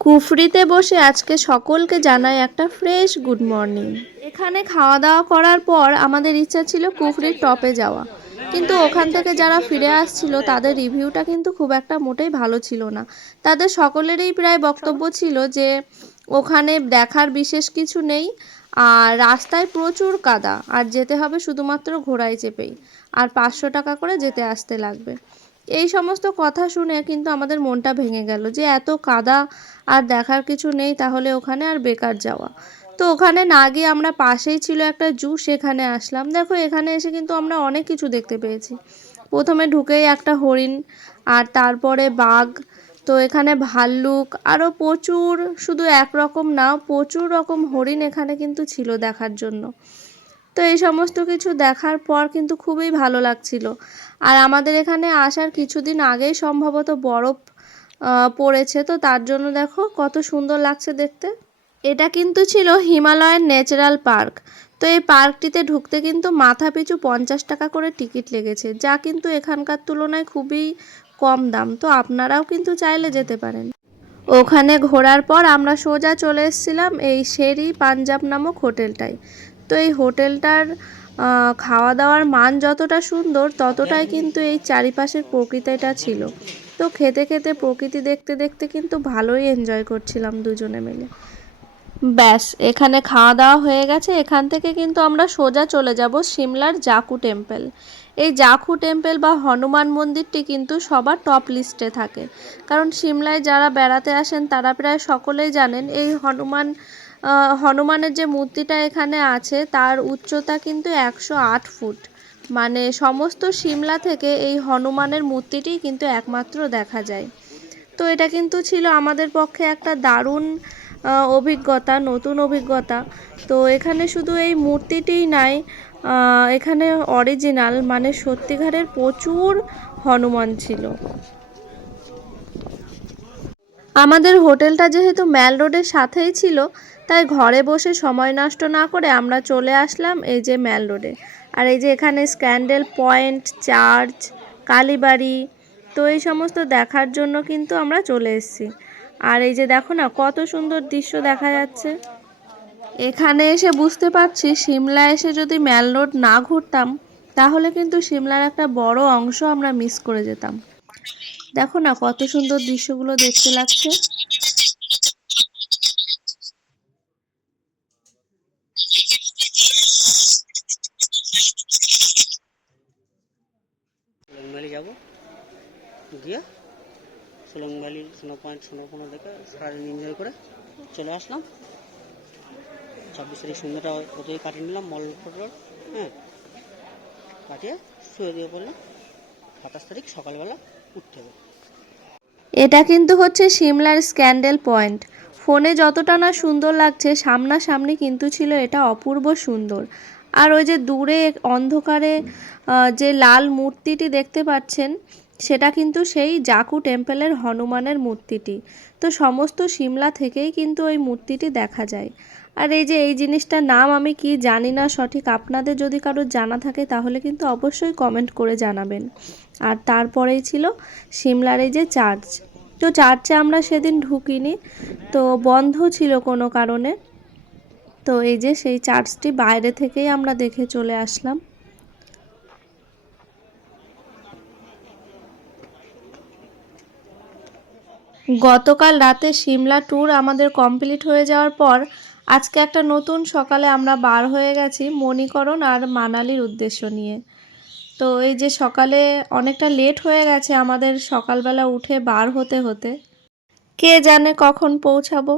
কুফরিতে বসে আজকে সকলকে জানাই একটা ফ্রেশ গুড মর্নিং। এখানে খাওয়া দাওয়া করার পর আমাদের ইচ্ছা ছিল কুফরির টপে যাওয়া, কিন্তু ওখান থেকে যারা ফিরে আসছিল তাদের রিভিউটা কিন্তু খুব একটা মোটেই ভালো ছিল না। তাদের সকলেরই প্রায় বক্তব্য ছিল যে ওখানে দেখার বিশেষ কিছু নেই, আর রাস্তায় প্রচুর কাদা, আর যেতে হবে শুধুমাত্র ঘোড়ায় চেপেই, আর 500 টাকা করে যেতে আসতে লাগবে। এই সমস্ত কথা শুনে কিন্তু আমাদের মনটা ভেঙে গেল যে এত কাদা আর দেখার কিছু নেই, তাহলে ওখানে আর বেকার যাওয়া। তো ওখানে না গিয়ে আমরা পাশেই ছিল একটা জু, সেখানে আসলাম। দেখো এখানে এসে কিন্তু আমরা অনেক কিছু দেখতে পেয়েছি। প্রথমে ঢুকেই একটা হরিণ, আর তারপরে বাঘ, তো এখানে ভাল্লুক, আরও প্রচুর, শুধু একরকম না, প্রচুর রকম হরিণ এখানে কিন্তু ছিল দেখার জন্য। তো এই সমস্ত কিছু দেখার পর কিন্তু খুবই ভালো লাগছিল। আর আমাদের এখানে আসার কিছুদিন আগেই সম্ভবত বরফ পড়েছে, তো তার জন্য দেখো কত সুন্দর লাগছে দেখতে। এটা কিন্তু ছিল হিমালয়ান ন্যাচারাল পার্ক। তো এই পার্কটিতে ঢুকতে কিন্তু মাথা পিছু 50 টাকা করে টিকিট লেগেছে, যা কিন্তু এখানকার তুলনায় খুবই কম দাম। তো আপনারাও কিন্তু চাইলে যেতে পারেন। ওখানে ঘোরার পর আমরা সোজা চলে এসেছিলাম এই শেরি পাঞ্জাব নামক হোটেলটায়। তো এই হোটেলটার খাওয়া দাওয়ার মান যতটা সুন্দর, ততটাই কিন্তু এই চারিপাশের প্রকৃতিটা ছিল। তো খেতে খেতে প্রকৃতি দেখতে দেখতে কিন্তু ভালোই এনজয় করছিলাম দুজনে মিলে। ব্যাস, এখানে খাওয়া দাওয়া হয়ে গেছে। এখান থেকে কিন্তু আমরা সোজা চলে যাব সিমলার জাকু টেম্পল। এই জাকু টেম্পল বা হনুমান মন্দিরটি কিন্তু সবার টপ লিস্টে থাকে, কারণ সিমলায় যারা বেড়াতে আসেন তারা প্রায় সকলেই জানেন এই হনুমানের যে মূর্তিটা এখানে আছে তার উচ্চতা কিন্তু 108 ফুট। মানে সমস্ত সিমলা থেকে এই হনুমানের মূর্তিটি কিন্তু একমাত্র দেখা যায়। তো এটা কিন্তু ছিল আমাদের পক্ষে একটা দারুণ অভিজ্ঞতা, নতুন অভিজ্ঞতা। তো এখানে শুধু এই মূর্তিটিই নাই, এখানে অরিজিনাল মানে সত্যিকারের প্রচুর হনুমান ছিল। আমাদের হোটেলটা যেহেতু ম্যাল রোডের সাথেই ছিল, তাই ঘরে বসে সময় নষ্ট না করে আমরা চলে আসলাম এই যে ম্যাল রোডে। আর এই যে এখানে স্ক্যান্ডেল পয়েন্ট, চার্চ, কালীবাড়ি, তো এই সমস্ত দেখার জন্য কিন্তু আমরা চলে এসেছি। আর এই যে দেখো না কত সুন্দর দৃশ্য দেখা যাচ্ছে। এখানে এসে বুঝতে পারছি সিমলা এসে যদি ম্যাল রোড না ঘুরতাম, তাহলে কিন্তু সিমলার একটা বড় অংশ আমরা মিস করে যেতাম। দেখো না কত সুন্দর দৃশ্যগুলো দেখতে লাগছে। যাব গিয়ে so long valley, snow point, snow কোনো দেখে সারাদিন এনজয় করে চলে আসলাম। 26 তারিখ সন্ধ্যাটা ওতেই কাটিয়ে নিলাম মল রোড, হ্যাঁ, কাটিয়ে শুয়ে দিয়ে পড়লাম। 27 তারিখ সকালবেলা উঠতে হবে। এটা কিন্তু হচ্ছে সিমলার স্ক্যান্ডেল পয়েন্ট। ফোনে যতটা না সুন্দর লাগছে, সামনাসামনি কিন্তু ছিল এটা অপূর্ব সুন্দর। আর ওই যে দূরে অন্ধকারে যে লাল মূর্তিটি দেখতে পাচ্ছেন, সেটা কিন্তু সেই জাকু টেম্পলের হনুমানের মূর্তিটি। তো সমস্ত সিমলা থেকেই কিন্তু ওই মূর্তিটি দেখা যায়। আর এই যে এই জিনিসটার নাম আমি কি জানি না সঠিক, আপনাদের যদি কারোর জানা থাকে তাহলে কিন্তু অবশ্যই কমেন্ট করে জানাবেন। আর তারপরেই ছিল সিমলার এই যে চার্চ। তো চার্চে আমরা সেদিন ঢুকিনি, তো বন্ধ ছিল কোনো কারণে। তো এই যে সেই চার্চটি বাইরে থেকেই আমরা দেখে চলে আসলাম। গতকাল রাতে সিমলা ট্যুর আমাদের কমপ্লিট হয়ে যাওয়ার পর আজকে একটা নতুন সকালে আমরা বার হয়ে গেছি মণিকরণ আর মানালির উদ্দেশ্য নিয়ে। তো এই যে সকালে অনেকটা লেট হয়ে গেছে আমাদের সকালবেলা উঠে বার হতে হতে, কে জানে কখন পৌঁছাবো।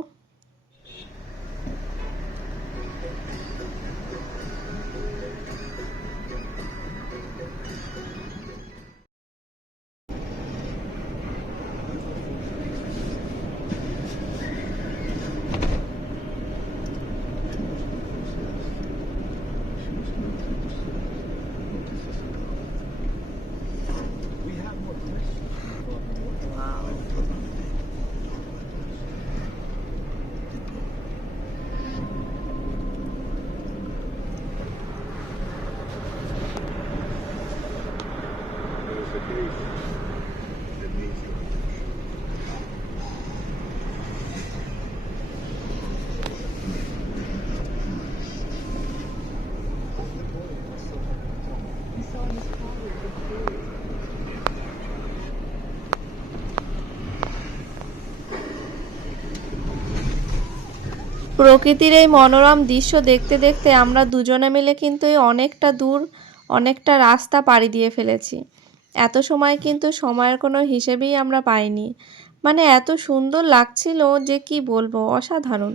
প্রকৃতির এই মনোরম দৃশ্য দেখতে দেখতে আমরা দুজনে মিলে কিন্তু এই অনেকটা দূর, অনেকটা রাস্তা পাড়ি দিয়ে ফেলেছি। এত সময় কিন্তু সময়ের কোনো হিসেবেই আমরা পাইনি। মানে এত সুন্দর লাগছিল যে কি বলবো, অসাধারণ।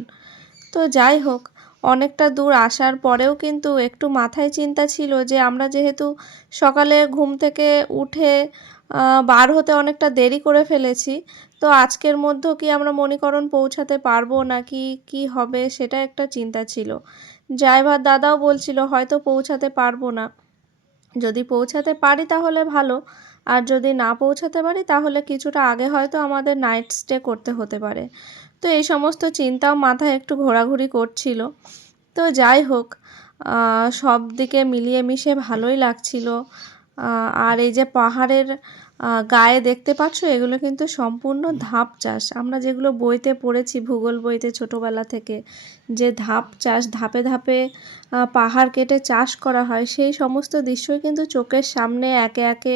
তো যাই হোক, অনেকটা দূর আসার পরেও কিন্তু একটু মাথায় চিন্তা ছিল যে আমরা যেহেতু সকালে ঘুম থেকে উঠে বার হতে অনেকটা দেরি করে ফেলেছি, তো আজকের মধ্যেও কি আমরা মণিকরণ পৌঁছাতে পারবো নাকি কি হবে সেটা একটা চিন্তা ছিল। ড্রাইভার দাদাও বলছিল হয়তো পৌঁছাতে পারবো না, যদি পৌঁছাতে পারি তাহলে ভালো, আর যদি না পৌঁছাতে পারি তাহলে কিছুটা আগে হয়তো আমাদের নাইট স্টে করতে হতে পারে। তো এই সমস্ত চিন্তাও মাথায় একটু ঘোরাঘুরি করছিল। তো যাই হোক, সব দিকে মিলিয়ে মিশে ভালোই লাগছিল। আর এই যে পাহাড়ের গায়ে দেখতে পাচ্ছ, এগুলো কিন্তু সম্পূর্ণ ধাপ চাষ। আমরা যেগুলো বইতে পড়েছি, ভূগোল বইতে ছোটোবেলা থেকে, যে ধাপ চাষ, ধাপে ধাপে পাহাড় কেটে চাষ করা হয়, সেই সমস্ত দৃশ্যই কিন্তু চোখের সামনে একে একে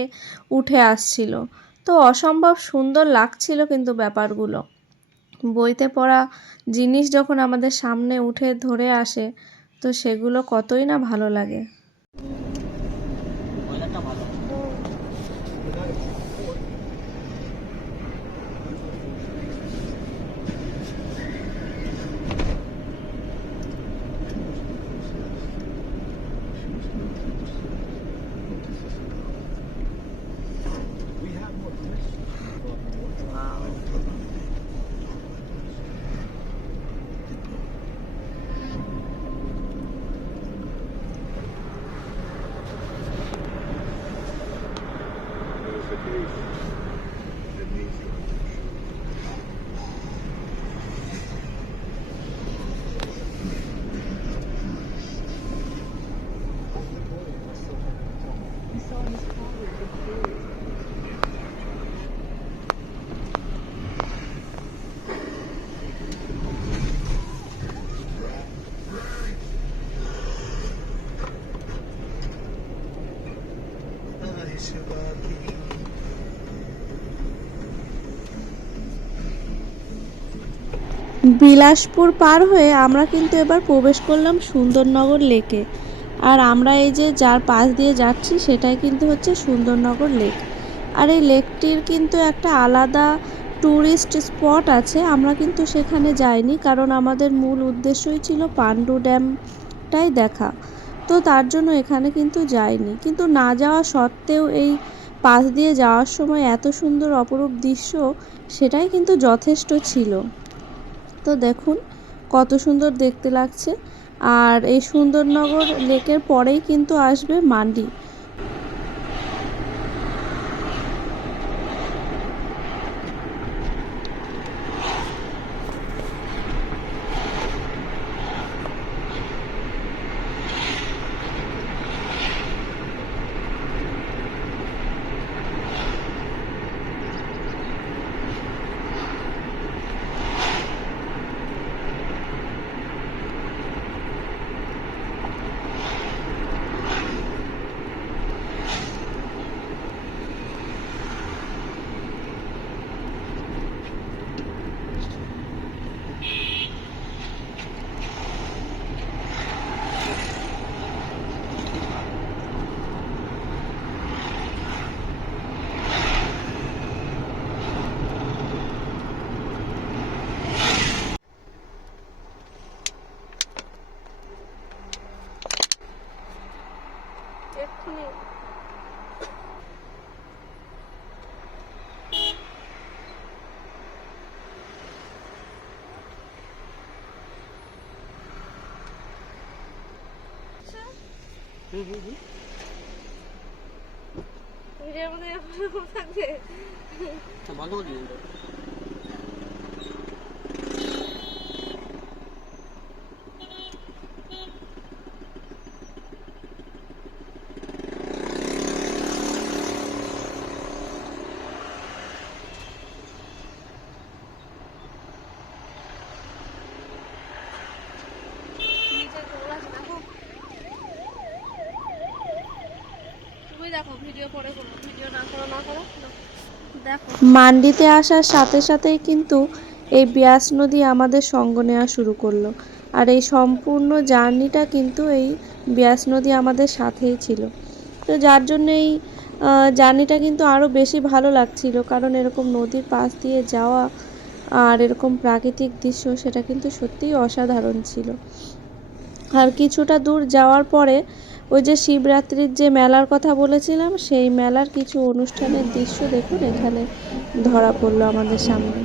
উঠে আসছিল। তো অসম্ভব সুন্দর লাগছিল কিন্তু ব্যাপারগুলো। বইতে পড়া জিনিস যখন আমাদের সামনে উঠে ধরে আসে, তো সেগুলো কতই না ভালো লাগে। ওয়েদারটা ভালো। বিলাসপুর পার হয়ে আমরা কিন্তু এবার প্রবেশ করলাম সুন্দরনগর লেকে। আর আমরা এই যে যার পাশ দিয়ে যাচ্ছি সেটাই কিন্তু হচ্ছে সুন্দরনগর লেক। আর এই লেকটির কিন্তু একটা আলাদা ট্যুরিস্ট স্পট আছে, আমরা কিন্তু সেখানে যাইনি, কারণ আমাদের মূল উদ্দেশ্যই ছিল পাণ্ডু ড্যামটাই দেখা। তো তার জন্য এখানে কিন্তু যাইনি, কিন্তু না যাওয়া সত্ত্বেও এই পাশ দিয়ে যাওয়ার সময় এত সুন্দর অপরূপ দৃশ্য, সেটাই কিন্তু যথেষ্ট ছিল। তো দেখুন কত সুন্দর দেখতে লাগছে। আর এই সুন্দরনগর লেকের পরেই কিন্তু আসবে মান্ডি। বন্ধ করে দিন। মান্ডিতে আসার সাথে সাথেই কিন্তু এই ব্যাস নদী আমাদের সঙ্গ নেওয়া শুরু করলো। আর এই সম্পূর্ণ জার্নিটা কিন্তু এই ব্যাস নদী আমাদের সাথেই ছিল। তো যার জন্য এই জার্নিটা কিন্তু আরও বেশি ভালো লাগছিল, কারণ এরকম নদীর পাশ দিয়ে যাওয়া আর এরকম প্রাকৃতিক দৃশ্য সেটা কিন্তু সত্যিই অসাধারণ ছিল। আর কিছুটা দূর যাওয়ার পরে ওই যে শিবরাত্রির যে মেলার কথা বলেছিলাম, সেই মেলার কিছু অনুষ্ঠানের দৃশ্য দেখুন এখানে ধরা পড়লো আমাদের সামনে।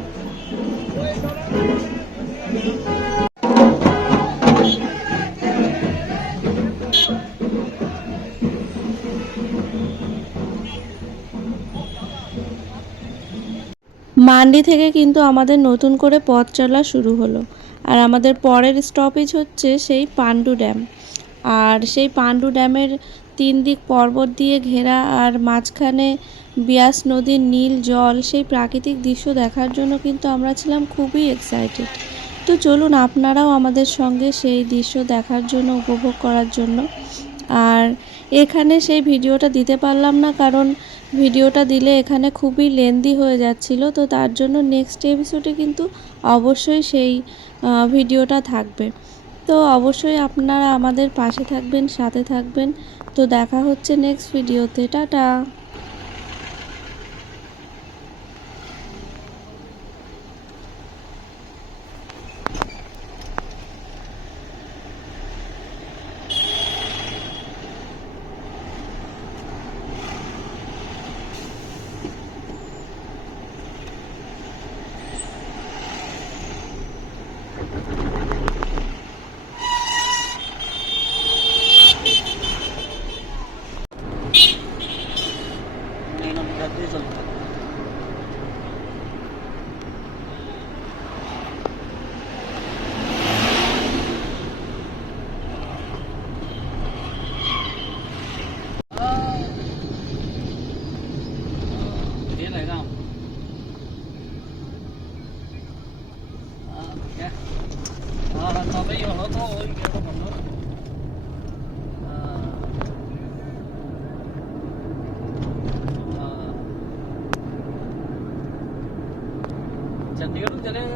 মান্ডি থেকে কিন্তু আমাদের নতুন করে পথ চলা শুরু হলো। আর আমাদের পরের স্টপেজ হচ্ছে সেই পাণ্ডু ড্যাম। আর সেই পাণ্ডু ড্যামের 3 দিক পর্বত দিয়ে ঘেরা, আর মাঝখানে বিয়াস নদীর নীল জল, সেই প্রাকৃতিক দৃশ্য দেখার জন্য কিন্তু আমরা ছিলাম খুবই এক্সাইটেড। তো চলুন আপনারাও আমাদের সঙ্গে সেই দৃশ্য দেখার জন্য, উপভোগ করার জন্য। আর এখানে সেই ভিডিওটা দিতে পারলাম না, কারণ ভিডিওটা দিলে এখানে খুবই লেন্দি হয়ে যাচ্ছিল। তো তার জন্য নেক্সট এপিসোডে কিন্তু অবশ্যই সেই ভিডিওটা থাকবে। তো অবশ্যই আপনারা আমাদের পাশে থাকবেন, সাথে থাকবেন। তো দেখা হচ্ছে নেক্সট ভিডিওতে। টাটা। এই নদীটা দিয়ে চলতে হবে। দিয়ে লাগাম তবেই হলো তো ওই বন্ধু। चंडीगढ़ चले